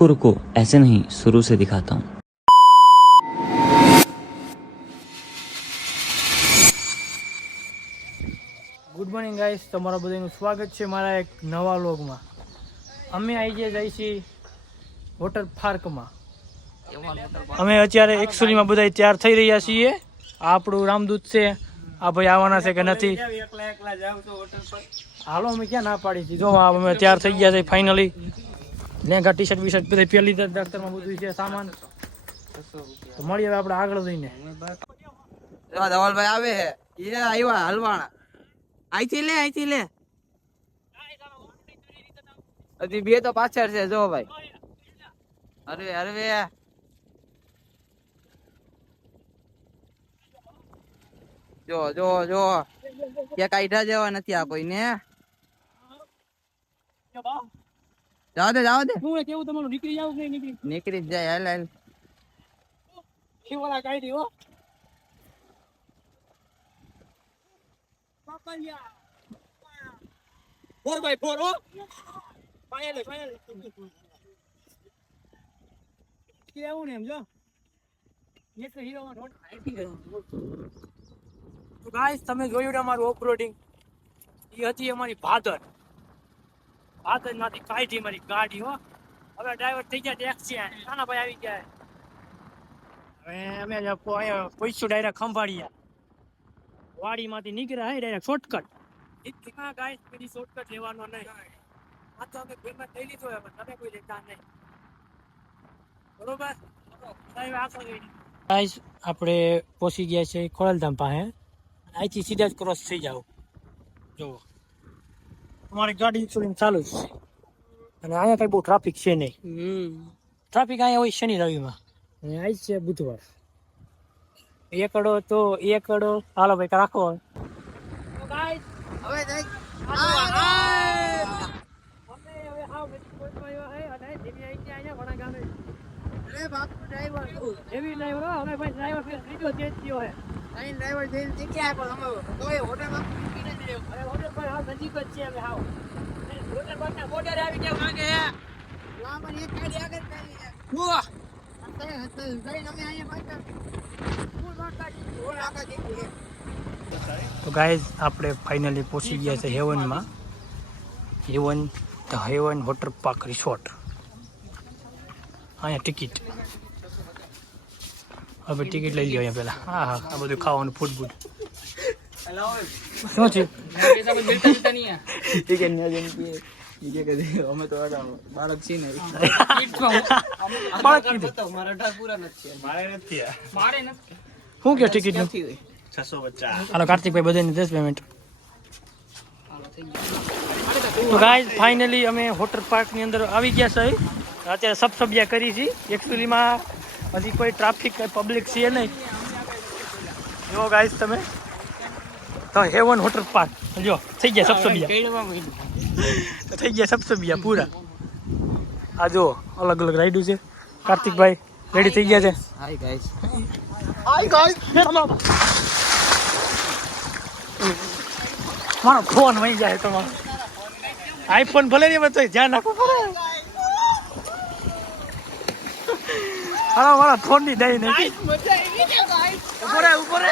रुको ऐसे नहीं शुरू से दिखाता हूँ। ગુડ મોર્નિંગ ગાઈસ, તમારા બધાનું સ્વાગત છે મારા એક નવા વ્લોગમાં. અમે આવી જાય છીએ વોટર પાર્કમાં. અમે અત્યારે એકચ્યુઅલીમાં બધા તૈયાર થઈ રહ્યા છીએ. આ આપણું રામદૂત છે. આ ભાઈ આવવાના છે કે નથી? હાલો, અમે ક્યાં ના પાડી છે. જો અમે તૈયાર થઈ ગયા છે ફાઇનલી. લેંગા ટી શર્ટ બીશર્ટ બધા પહેરી લીધા. દફતરમાં બધું છે સામાન. તો મળીએ હવે આપણે આગળ જઈને. ધવલભાઈ આવે હે, એ આવ્યા હલવાણા. અહીંથી લે હજી બે તો પાછળ છે. જો ભાઈ, અરે જો ક્યાં કાઢા જેવા નથી આ કોઈને. જાવ દે હું કેવું તમારું નીકળી જાવ કે નીકળી જ જાય. હાલ શિવલા કાઢી હો. પાપલિયા 4x4 હો. ફાઇનલી કેવું ને એમ જો. એક હીરો નોટ તો ગાઈસ, તમે જોયું ને અમારું ઓફરોડિંગ. એ હતી અમારી ભાદરમાંથી કાઢી મારી ગાડી હો. હવે ડ્રાઈવર થઈ ગયા ટેક્સી. નાના ભાઈ આવી ગયા. હવે અમે અહીંયા પૈસું ડાયરેક્ટ ખંભાળીયા વાડીમાંથી નીકળ્યા. હે ડાયરેક્ટ શોર્ટકટ. એટલા ગાઈસ પેલી શોર્ટકટ લેવાનો નહીં. આ તો અમે પેમેન્ટ લઈ લીધો હોય, પણ તમે કોઈ લેતા નહીં. બરોબર ગાઈસ, આપણે પહોંચી ગયા છે ખોડલધામ પાસે. અહીંથી સીધા જ ક્રોસ થઈ જાવ. જુઓ, અમારી ગાડી ઇન્સ્યોરન્સ ચાલુ જ છે. અને અહીંયા કઈ બહુ ટ્રાફિક છે નહીં. ટ્રાફિક અહીંયા હોય શનિ રવિમાં. અને આજ છે બુધવાર. એકડો હાલો ભાઈ રાખો. તો ગાઈઝ, આપણે ફાઇનલી પહોંચી ગયા છે હેવનમાં. Heaven water park resort. અહીંયા ટિકિટ. હવે ટિકિટ લઈ લ્યો અહીંયા પહેલાં. હા, આ બધું ખાવાનું ફૂડ શું છે? અમે તો બાળક છીએ ને. શું કે ટિકિટ નથી? 650. હાલો કાર્તિકભાઈ, બધાને 10 પેમેન્ટ. તો ગાઈઝ, ફાઇનલી અમે વોટર પાર્કની અંદર આવી ગયા છે. અત્યારે સબસબિયા કરી છે. એકચ્યુઅલીમાં હજી કોઈ ટ્રાફિક પબ્લિક છે નહીં. જો ગાઈઝ તમે તો હેવન વોટર પાર્ક જો થઈ ગયા સબસબિયા. થઈ ગયા સબસબિયા પૂરા. આ જો અલગ અલગ રાઈડું છે. કાર્તિકભાઈ રેડી થઈ ગયા છે. Hi guys. મારો ફોન વહી જાય. તમારો આઈફોન ભલે નહીં, તો ધ્યાન રાખવું પડે. હા, મારા ફોન ની દઈ નહીં. ઉપર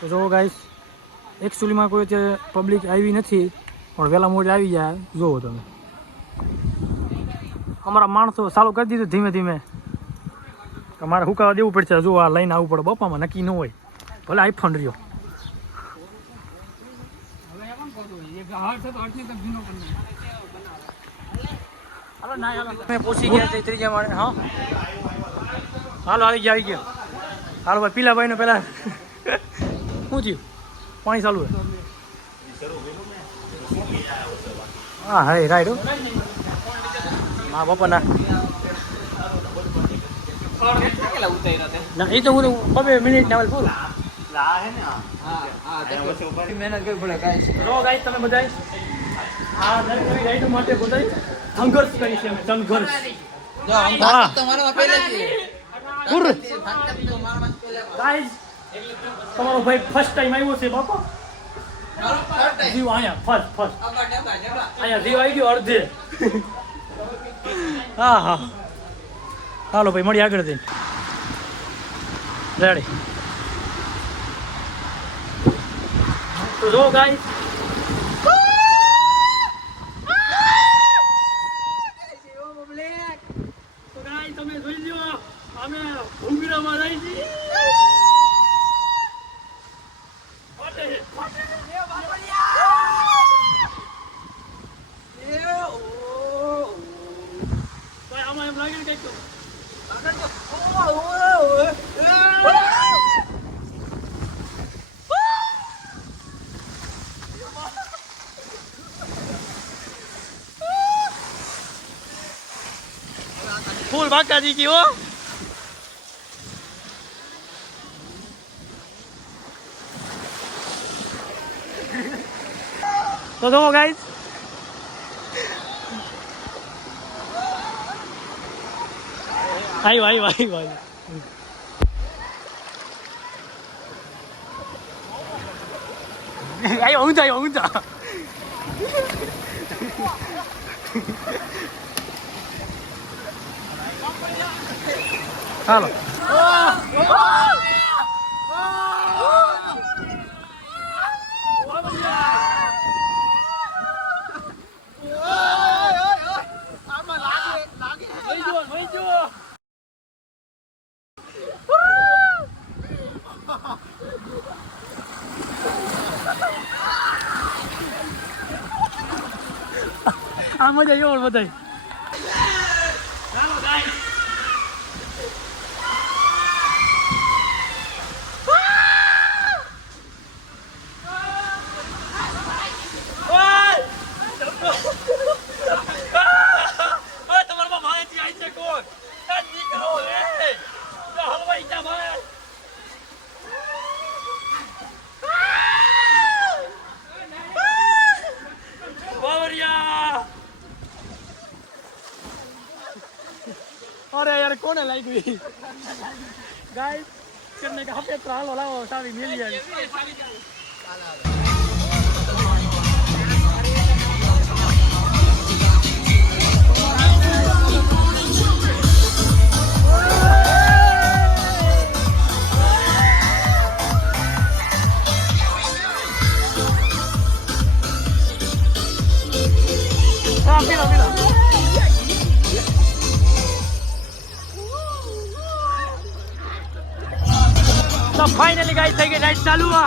તો જો ગાઈસ, એકચ્યુઅલીમાં કોઈ અત્યારે પબ્લિક આવી નથી, પણ વહેલા મોડે આવી જાય. જુઓ તમે, અમારા માણસો ચાલુ કરી દીધું ધીમે ધીમે. મારે હુકાવા દેવું પડશે. જો આ લઈને આવવું પડે. બપામાં નક્કી ન હોય. ભલે આઈફોન રહ્યો. પહોંચી ગયા છે ત્રીજા માળે. હા, હાલો આવી ગયા. હાલો ભાઈ, પીલા ભાઈ ને પેલા શું થયું? પાણી ચાલુ છે. હા, હા રાઈડ. હા બાપા ના એ તો હું 2 મિનિટ ના પૂરું. મહેનત કરવી પડે ગાઈસ. તમે બધા આ નવી રાઈડ માટે બધા સંઘર્ષ કરી છે. અમે સંઘર્ષ. ગાઈસ, તમારો ભાઈ ફર્સ્ટ ટાઈમ આવ્યો છે બાપા. દીવ અહીંયા ફર્સ્ટ અહીંયા દીવ આવી ગયો અડધે હા હા હાલો ભાઈ મળી આગળ જઈને રેડી તો જો ગાઈસ તમે જોઈ લ્યો અમે ભૂંગરામાં રહી છીએ આમાં એમ લાગે ને કઈક ફૂલ બાકાજી કી હો તો જો ગાઈસ આવ્યો ઊંધા હાલો આ મજા એવો બધાય ચાલો ગાઈસ अरे यार कौन है लाइक भी गाइस करने का हफे त्राल वाला वो सारी मिल जाए mira तो फाइनली गाइस થઈ ગઈ રાઈડ ચાલુ આ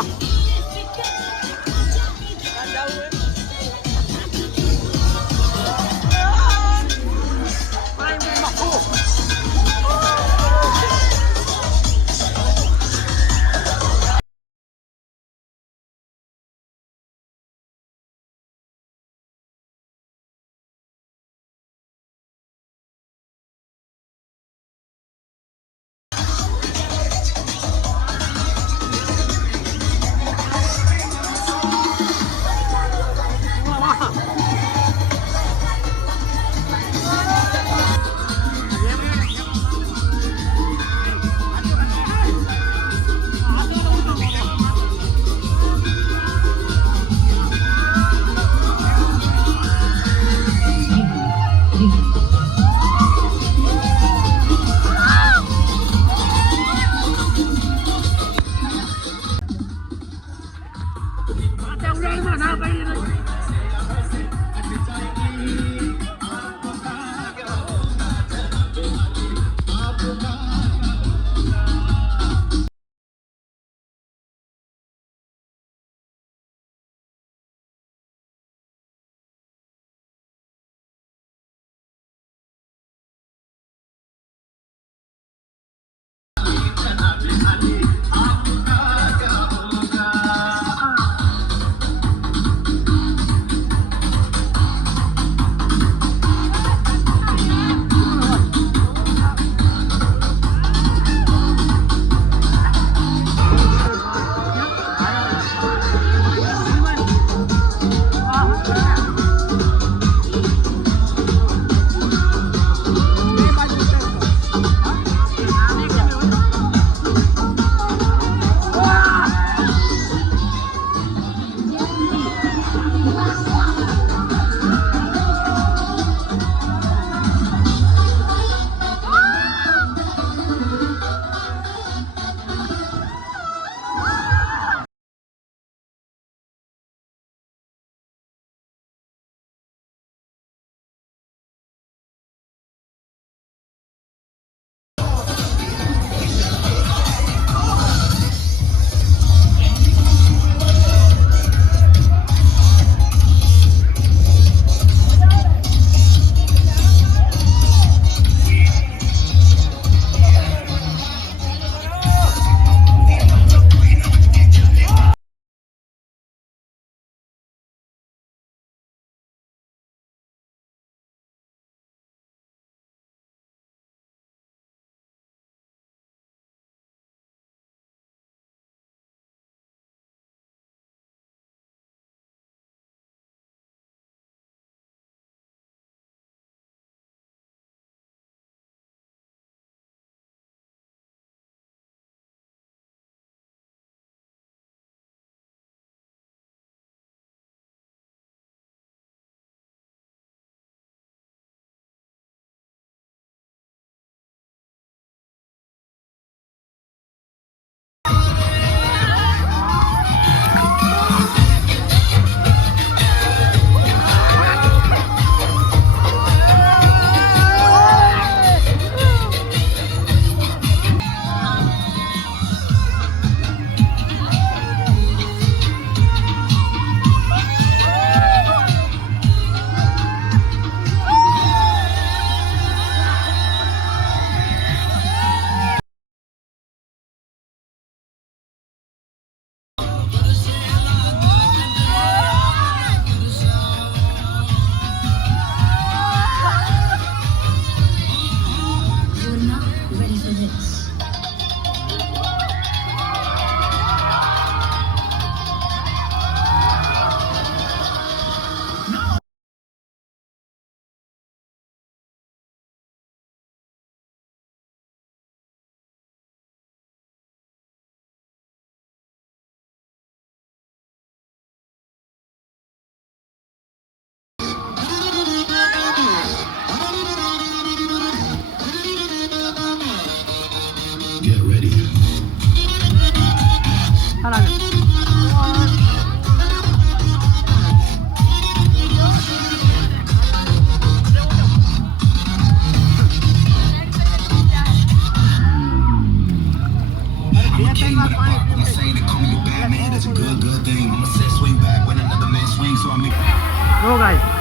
જો ગાઈસ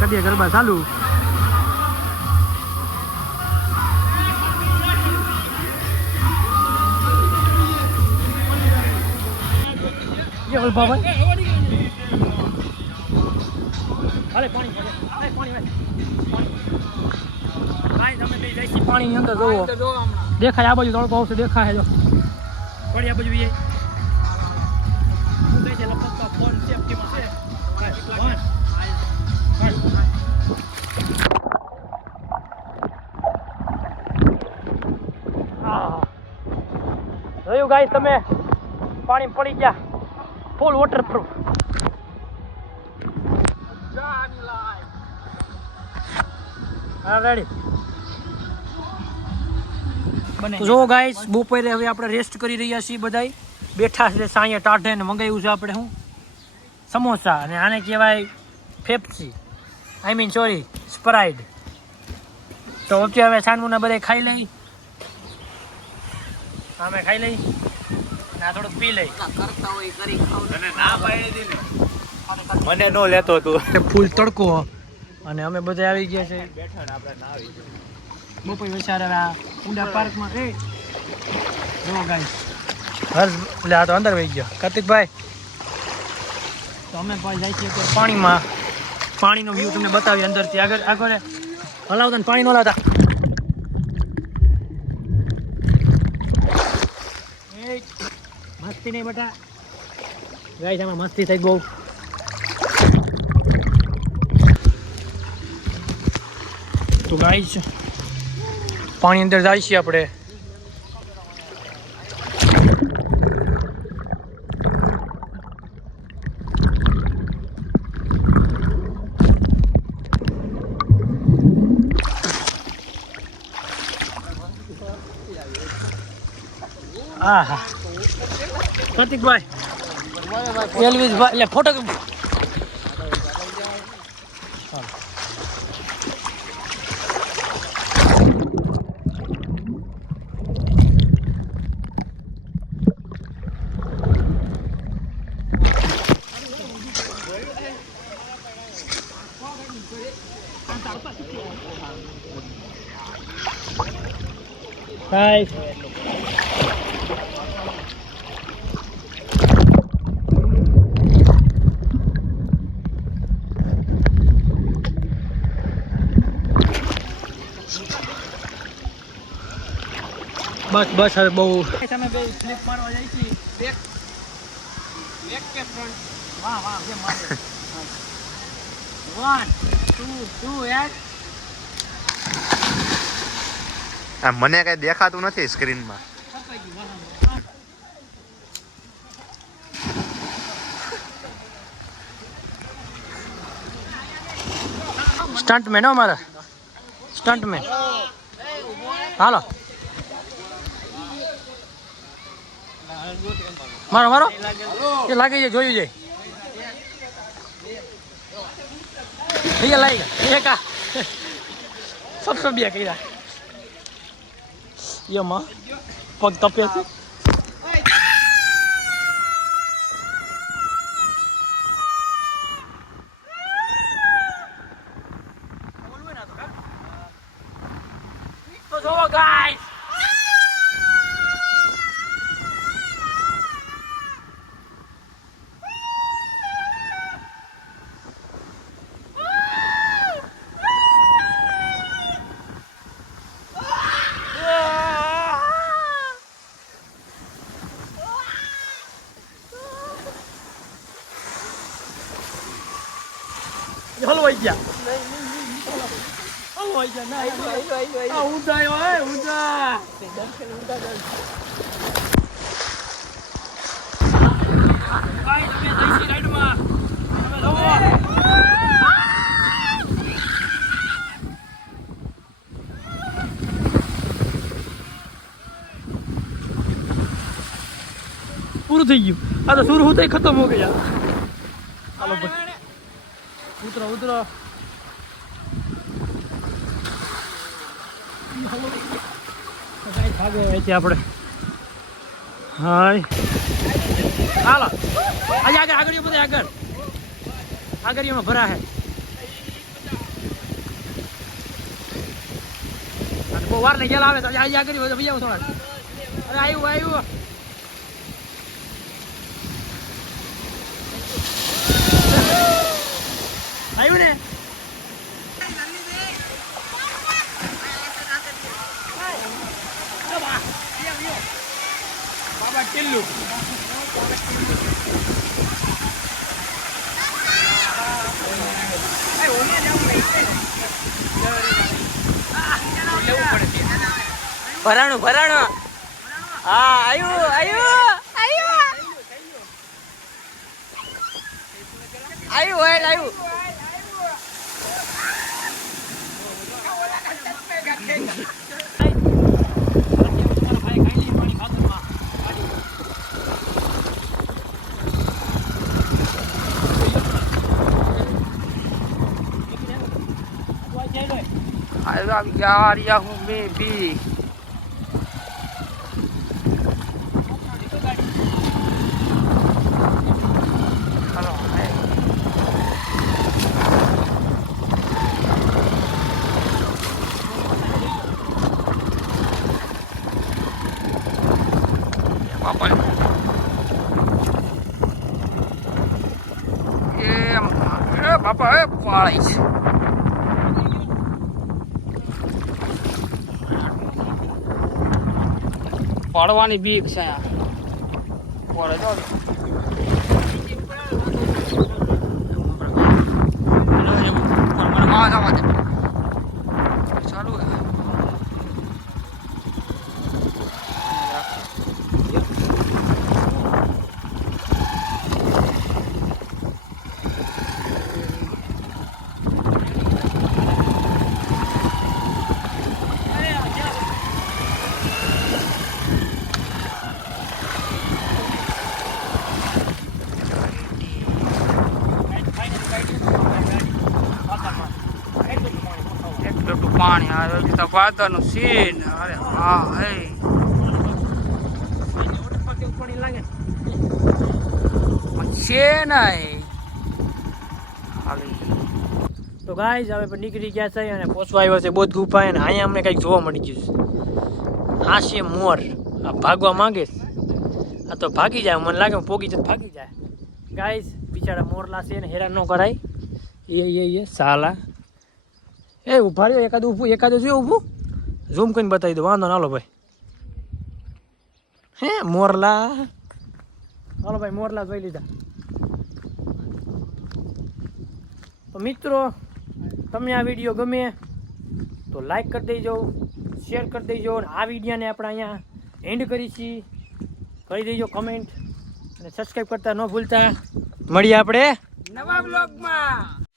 કદી ગરબા ચાલુ પાણી અંદર જોવો દેખાય આ બાજુ તડકો આવશે દેખાય જો પડી આ બાજુ ફોન સેફટીમાં છે જોયું ગાઈસ તમે પાણી પડી ગયા ફૂલ વોટરપ્રૂફ રેડી જો ગાઈસ બપોરે હવે આપણે રેસ્ટ કરી રહ્યા છીએ બધાય બેઠા છે સાંજે ટાઢે ને મંગાવ્યું છે આપણે શું સમોસા અને આને કહેવાય ફેપ્સી આઈ મીન સોરી સ્પ્રાઇટ તો વચ્ચે હવે સાનમુના બધા ખાઈ લઈ અમે ખાઈ લઈ ના થોડુંક પી લઈ મને નો લેતો તું ફૂલ તડકો અને અમે બધા આવી ગયા છે બપોર વિચાર ઊંડા પાર્કમાં એ જો ગાઈસ હર્ષ એટલે આ તો અંદર વહી ગયો કાર્તિકભાઈ તો અમે પાછા જાય છીએ પાણીમાં પાણીનો વ્યૂ તમને બતાવીએ અંદરથી આગળ આગળ હલાવતા ને પાણી નો લાવતા મસ્તી નહીં બેટા ગાઈસ આમાં મસ્તી થઈ બહુ તો ગાઈસ પાણી અંદર જાય છે આપણે આહા કાર્તિકભાઈ એલવીસભાઈ એટલે ફોટો હાય બસ બસ હવે બહુ તમે બે ફ્લિપ મારવા જાય છે બેક બેક કે ફ્રન્ટ વાહ વાહ બે મારે 1 2 2 યાર આ મને કઈ દેખાતું નથી સ્ક્રીનમાં સ્ટન્ટમેન હો મારા સ્ટન્ટમેન હાલો મારો મારો એ લાગી જાય જોયું જાય રિયલ લાગી ગયા એકા સબસે બે કર્યા યમાં પગ તપે છે તો જોવો ગાઈસ હલવાઈ ગયા હલવાઈ ગયા ના આ ઊંધા આવ્યો ઊંધા ભાઈ તમે જઈશી રાઈડમાં તમે જોવો થઈ ગયું આ તો સુર હોતા ખતમ હો ગયા હાલો ભાઈ ઉતરો ઉતરો ભાગે અહીંથી આપણે હાય હાલો આગળ આગળ બધા આગળ આગળમાં ભરા હે બહુ વાર નહીં ગયેલા આવે તો આગળ બીજા થોડા અરે આવ્યું આવ્યું આવ્યું ને બાબા ટિલ્લુ ભરાણું ભરાણું હા આવ્યું આવ્યું આવ્યું આવ્યું આવ્યું यार या हूँ मैं भी हेलो पापा ये पापा है पाइस પડવાની બીક છે પડે જો ચાલુ પાણી આવે તો વાદળનું સીન અરે હા હે છે નહીં તો ગાઈઝ હવે પણ નીકળી ગયા છે અને પહોંચવા આવ્યો છે બોધ ગુફા અને અહીંયા અમને કંઈક જોવા મળી ગયું છે આ છે મોર આ ભાગવા માંગે આ તો ભાગી જાય મને લાગે પોગી જાય ભાગી જાય ગાઈઝ બિચારા મોરલા છે ને હેરાન ન કરાય એ સાલા એ ઉભા રહ્યો એકાદ જો ઊભું ઝૂમ કરીને બતાવી દો વાંધો ના લો ભાઈ હે મોરલા હાલો ભાઈ મોરલા જોઈ લીધા તો મિત્રો તમને આ વિડીયો ગમે તો લાઈક કરી દેજો શેર કરી દેજો અને આ વિડીયોને આપણે અહીંયા એન્ડ કરી છીએ કરી દેજો કમેન્ટ અને સબસ્ક્રાઈબ કરતા ન ભૂલતા મળીએ આપણે નવા બ્લોગમાં.